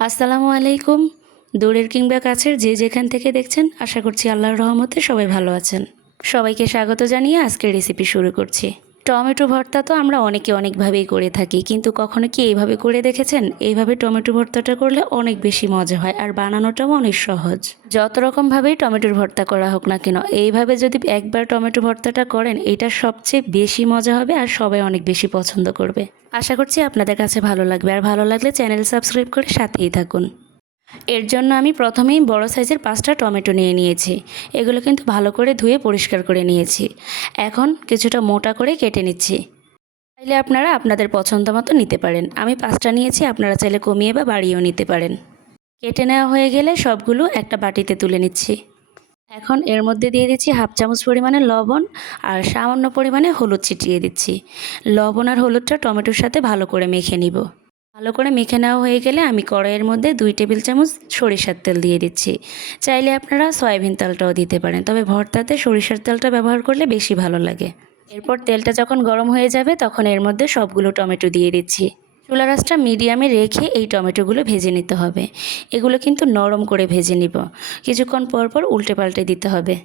আসসালামু আলাইকুম। দূরের কিংবা কাছের যে যেখান থেকে দেখছেন, আশা করছি আল্লাহর রহমতে সবাই ভালো আছেন। সবাইকে স্বাগত জানিয়ে আজকের রেসিপি শুরু করছি। টমেটো ভর্তা তো আমরা অনেকে অনেকভাবেই করে থাকি, কিন্তু কখনো কি এইভাবে করে দেখেছেন? এইভাবে টমেটো ভর্তাটা করলে অনেক বেশি মজা হয় আর বানানোটাও অনেক সহজ। যত রকমভাবেই টমেটোর ভর্তা করা হোক না কেন, এইভাবে যদি একবার টমেটো ভর্তাটা করেন, এটা সবচেয়ে বেশি মজা হবে আর সবাই অনেক বেশি পছন্দ করবে। আশা করছি আপনাদের কাছে ভালো লাগবে, আর ভালো লাগলে চ্যানেল সাবস্ক্রাইব করে সাথেই থাকুন। এর জন্য আমি প্রথমেই বড় সাইজের 5টা টমেটো নিয়ে নিয়েছি। এগুলো কিন্তু ভালো করে ধুয়ে পরিষ্কার করে নিয়েছি। এখন কিছুটা মোটা করে কেটে নিচ্ছি। চাইলে আপনারা আপনাদের পছন্দ মতো নিতে পারেন। আমি 5টা নিয়েছি, আপনারা চাইলে কমিয়ে বা বাড়িয়েও নিতে পারেন। কেটে নেওয়া হয়ে গেলে সবগুলো একটা বাটিতে তুলে নিচ্ছি। এখন এর মধ্যে দিয়ে দিচ্ছি 1/2 চামচ পরিমাণে লবণ আর সামান্য পরিমাণে হলুদ ছিটিয়ে দিচ্ছি। লবণ আর হলুদটা টমেটোর সাথে ভালো করে মেখে নিব। ভালো করে মেখে নেওয়া হয়ে গেলে আমি কড়াইয়ের মধ্যে 2 টেবিল চামচ সরিষার তেল দিয়ে দিচ্ছি। চাইলে আপনারা সয়াবিন তেলটাও দিতে পারেন, তবে ভর্তাতে সরিষার তেলটা ব্যবহার করলে বেশি ভালো লাগে। এরপর তেলটা যখন গরম হয়ে যাবে তখন এর মধ্যে সবগুলো টমেটো দিয়ে দিচ্ছি। চুলার আঁচটা মিডিয়ামে রেখে এই টমেটোগুলো ভেজে নিতে হবে। এগুলো কিন্তু নরম করে ভেজে নিব। কিছুক্ষণ পর পর উল্টে পাল্টে দিতে হবে।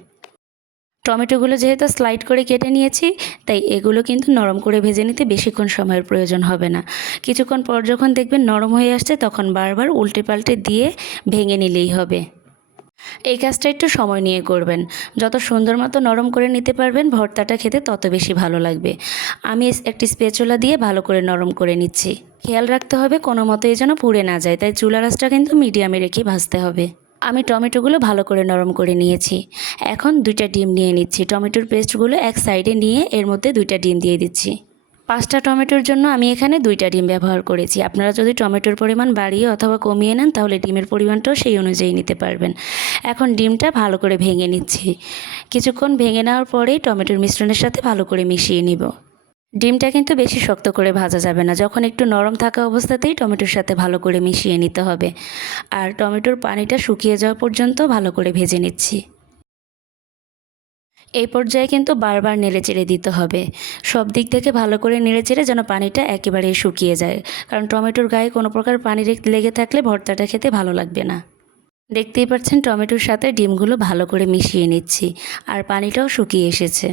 টমেটোগুলো যেহেতু স্লাইড করে কেটে নিয়েছি, তাই এগুলো কিন্তু নরম করে ভেজে নিতে বেশিক্ষণ সময়ের প্রয়োজন হবে না। কিছুক্ষণ পর যখন দেখবেন নরম হয়ে আসছে, তখন বারবার উল্টে পাল্টে দিয়ে ভেঙে নিলেই হবে। এই কাজটা একটু সময় নিয়ে করবেন। যত সুন্দর মতো নরম করে নিতে পারবেন, ভর্তাটা খেতে তত বেশি ভালো লাগবে। আমি একটি স্প্যাচুলা দিয়ে ভালো করে নরম করে নিচ্ছি। খেয়াল রাখতে হবে কোনো মতেই যেন পুড়ে না যায়, তাই চুলার আঁচটা কিন্তু মিডিয়ামে রেখে ভাজতে হবে। আমি টমেটোগুলো ভালো করে নরম করে নিয়েছি। এখন 2টা ডিম নিয়ে নিচ্ছি। টমেটোর পেস্টগুলো এক সাইডে নিয়ে এর মধ্যে 2টা ডিম দিয়ে দিচ্ছি। 5টা টমেটোর জন্য আমি এখানে 2টা ডিম ব্যবহার করেছি। আপনারা যদি টমেটোর পরিমাণ বাড়িয়ে অথবা কমিয়ে নেন, তাহলে ডিমের পরিমাণটাও সেই অনুযায়ী নিতে পারবেন। এখন ডিমটা ভালো করে ভেঙে নিচ্ছি। কিছুক্ষণ ভেঙে নেওয়ার পরেই টমেটোর মিশ্রণের সাথে ভালো করে মিশিয়ে নিব। ডিমটা কিন্তু বেশি শক্ত করে ভাজা যাবে না, যখন একটু নরম থাকা অবস্থাতেই টমেটোর সাথে ভালো করে মিশিয়ে নিতে হবে। আর টমেটোর পানিটা শুকিয়ে যাওয়া পর্যন্ত ভালো করে ভেজে নিচ্ছি। এই পর্যায়ে কিন্তু বারবার নেড়েচেড়ে দিতে হবে। সব দিক থেকে ভালো করে নেড়েচেড়ে যেন পানিটা একেবারেই শুকিয়ে যায়, কারণ টমেটোর গায়ে কোনো প্রকার পানি লেগে থাকলে ভর্তাটা খেতে ভালো লাগবে না। দেখতেই পাচ্ছেন টমেটোর সাথে ডিমগুলো ভালো করে মিশিয়ে নিচ্ছি, আর পানিটাও শুকিয়ে এসেছে।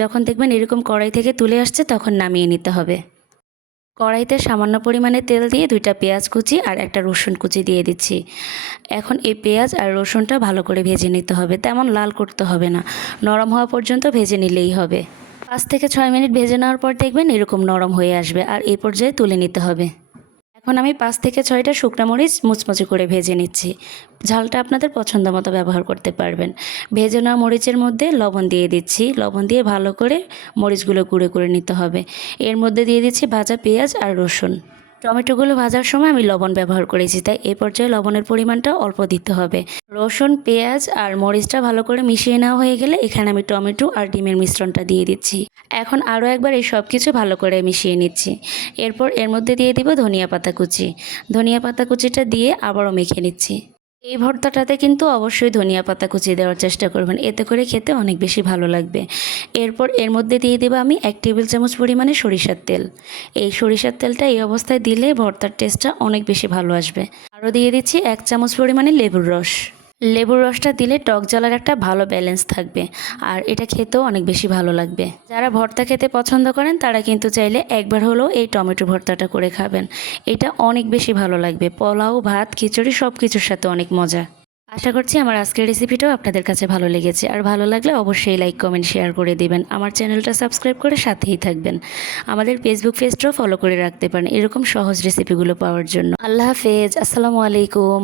যখন দেখবেন এরকম কড়াই থেকে তুলে আসছে, তখন নামিয়ে নিতে হবে। কড়াইতে সামান্য পরিমাণে তেল দিয়ে 2টা পেঁয়াজ কুচি আর একটা রসুন কুচি দিয়ে দিচ্ছি। এখন এই পেঁয়াজ আর রসুনটা ভালো করে ভেজে নিতে হবে, তেমন লাল করতে হবে না, নরম হওয়া পর্যন্ত ভেজে নিলেই হবে। 5 থেকে 6 মিনিট ভেজে নেওয়ার পর দেখবেন এরকম নরম হয়ে আসবে, আর এই পর্যায়ে তুলে নিতে হবে। এখন আমি 5 থেকে 6টা শুকনো মরিচ মুচমুচে করে ভেজে নিচ্ছি। ঝালটা আপনাদের পছন্দ মতো ব্যবহার করতে পারবেন। ভেজে নেওয়া মরিচের মধ্যে লবণ দিয়ে দিচ্ছি। লবণ দিয়ে ভালো করে মরিচগুলো গুঁড়ো করে নিতে হবে। এর মধ্যে দিয়ে দিচ্ছি ভাজা পেঁয়াজ আর রসুন। টমেটোগুলো ভাজার সময় আমি লবণ ব্যবহার করেছি, তাই এই পর্যায়ে লবণের পরিমাণটা অল্প দিতে হবে। রসুন, পেঁয়াজ আর মরিচটা ভালো করে মিশিয়ে নেওয়া হয়ে গেলে এখানে আমি টমেটো আর ডিমের মিশ্রণটা দিয়ে দিচ্ছি। এখন আরও একবার এই সব কিছু ভালো করে মিশিয়ে নিচ্ছি। এরপর এর মধ্যে দিয়ে দিব ধনিয়া পাতা কুচি। ধনিয়া পাতা কুচিটা দিয়ে আবারও মেখে নিচ্ছি। এই ভর্তাটাতে কিন্তু অবশ্যই ধনিয়া পাতা কুচি দেওয়ার চেষ্টা করবেন, এতে করে খেতে অনেক বেশি ভালো লাগবে। এরপর এর মধ্যে দিয়ে দেবো আমি 1 টেবিল চামচ পরিমাণে সরিষার তেল। এই সরিষার তেলটা এই অবস্থায় দিলে ভর্তার টেস্টটা অনেক বেশি ভালো আসবে। আরও দিয়ে দিচ্ছি 1 চামচ পরিমাণে লেবুর রস। লেবুর রসটা দিলে টক জ্বালার একটা ভালো ব্যালেন্স থাকবে, আর এটা খেতেও অনেক বেশি ভালো লাগবে। যারা ভর্তা খেতে পছন্দ করেন তারা কিন্তু চাইলে একবার হলেও এই টমেটো ভর্তাটা করে খাবেন। এটা অনেক বেশি ভালো লাগবে। পোলাও, ভাত, খিচুড়ি সব কিছুর সাথে অনেক মজা। আশা করছি আমার আজকের রেসিপিটাও আপনাদের কাছে ভালো লেগেছে, আর ভালো লাগলে অবশ্যই লাইক, কমেন্ট, শেয়ার করে দিবেন। আমার চ্যানেলটা সাবস্ক্রাইব করে সাথেই থাকবেন। আমাদের ফেসবুক পেজটাও ফলো করে রাখতে পারেন এরকম সহজ রেসিপিগুলো পাওয়ার জন্য। আল্লাহ হাফেজ। আসসালামু আলাইকুম।